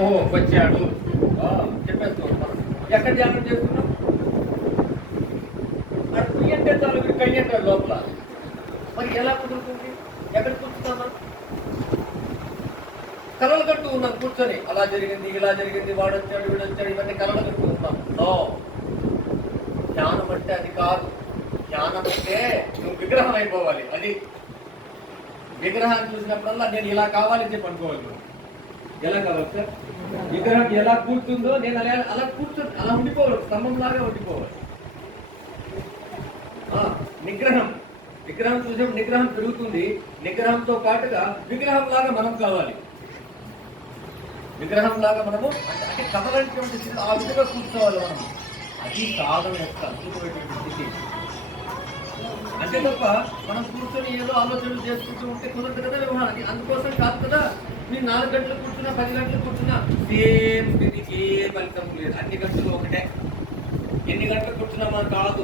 ఓహో వచ్చాడు చెప్పేస్తూ ఉంటాం. ఎక్కడ ధ్యానం చేస్తున్నాం? అక్కడ కుయ్యి అంటే చాలు వీడు కయ్యి అంటాడు లోపల. మరి ఎలా కుదురుతుంది? ఎక్కడ కూర్చున్నామా? కలలు కట్టు ఉన్నాం కూర్చొని, అలా జరిగింది ఇలా జరిగింది, వాడు వచ్చాడు వీడు వచ్చాడు, ఇవన్నీ కలలు కట్టు ఉన్నాం. నో, ధ్యానం అంటే అది కాదు. ధ్యానం అంటే నువ్వు విగ్రహం అయిపోవాలి. అది విగ్రహాన్ని చూసినప్పుడల్లా నేను ఇలా కావాలని చెప్పి అనుకోవాలి. ఎలా కావాలి సార్? విగ్రహం ఎలా కూర్చుందో నేను అలా కూర్చొని అలా ఉండిపోవాలి, స్తంభంలాగా ఉండిపోవాలి. నిగ్రహం చూసినప్పుడు నిగ్రహం పెరుగుతుంది. నిగ్రహంతో పాటుగా విగ్రహం లాగా మనం కావాలి. విగ్రహం లాగా మనము అంటే కదలంటే ఆ విధంగా కూర్చోవాలి మనం. అది సాధన యొక్క అద్భుతమైనటువంటి స్థితి. అంతే తప్ప మనం కూర్చొని ఏదో ఆలోచనలు చేసుకుంటూ ఉంటే కుదరదు కదా వ్యవహారం. అందుకోసం కాదు కదా మీరు 4 గంటలు కూర్చున్నా 10 గంటలు కూర్చున్నా సేమ్ స్థితికి ఏ ఫలితం లేదు. అన్ని గంటలు ఒకటే. ఎన్ని గంటలు కూర్చున్నామా కాదు,